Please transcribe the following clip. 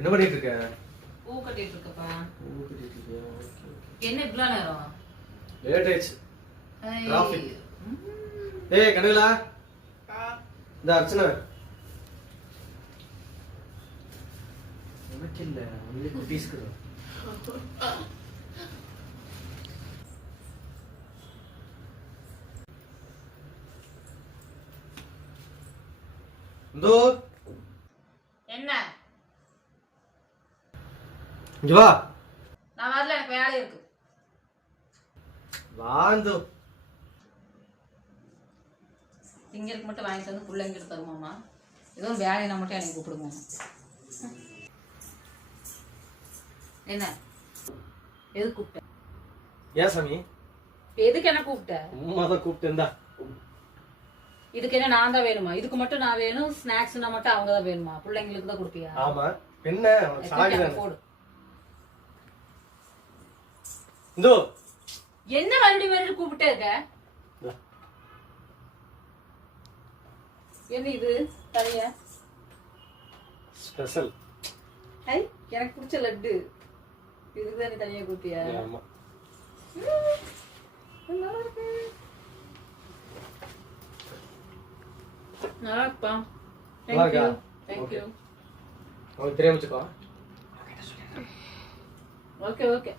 என்ன பண்ணிட்டு இருக்க? பூ கட்டிட்டு இருக்கப்பா. பூ கட்டிட்டு இருக்கியா? ஓகே. என்ன இவ்வளவு நேரம்? லேட் ஆயிடுச்சு. டிராஃபிக். ஏய் கனகலா. இந்த அர்ச்சனா. உனக்கு இல்ல, உனக்கு குட்டீஸ்க்கு. இந்தோ. என்ன? இங்க வா. நான் வரல, எனக்கு வேலை இருக்கு. வாந்து. திங்களுக்கு மட்டும் வாங்கிட்டு வந்து பிள்ளைங்களுக்கு தருமாமா. ஏதோ வேலையை மட்டும் எனக்கு கூப்பிடுங்க. என்ன? எது கூப்பிட்ட? ஏன் சாமி? எதுக்கு என்ன கூப்பிட்ட? அம்மா தான் கூப்பிட்டேன்டா. இதுக்கு என்ன நான் தான் வேணுமா? இதுக்கு மட்டும் நான் வேணும், ஸ்நாக்ஸ்னா மட்டும் அவங்க தான் வேணுமா? பிள்ளைங்களுக்கு தான் கொடுப்பியா? ஆமா. என்ன சாகிதான் போடு. இந்தோ. என்ன மறுபடியும் கூப்பிட்டே இருக்க? என்ன இது தனியா? ஸ்பெஷல். ஐ, எனக்கு பிடிச்ச லட்டு. இதுக்கு தான் நீ தனியா கூப்பிட்டியா? ஆமா. நல்லா இருக்கு. நல்லா இருக்குப்பா. Thank you. Thank you. உனக்கு தெரியாம வச்சுக்கோ. Okay okay.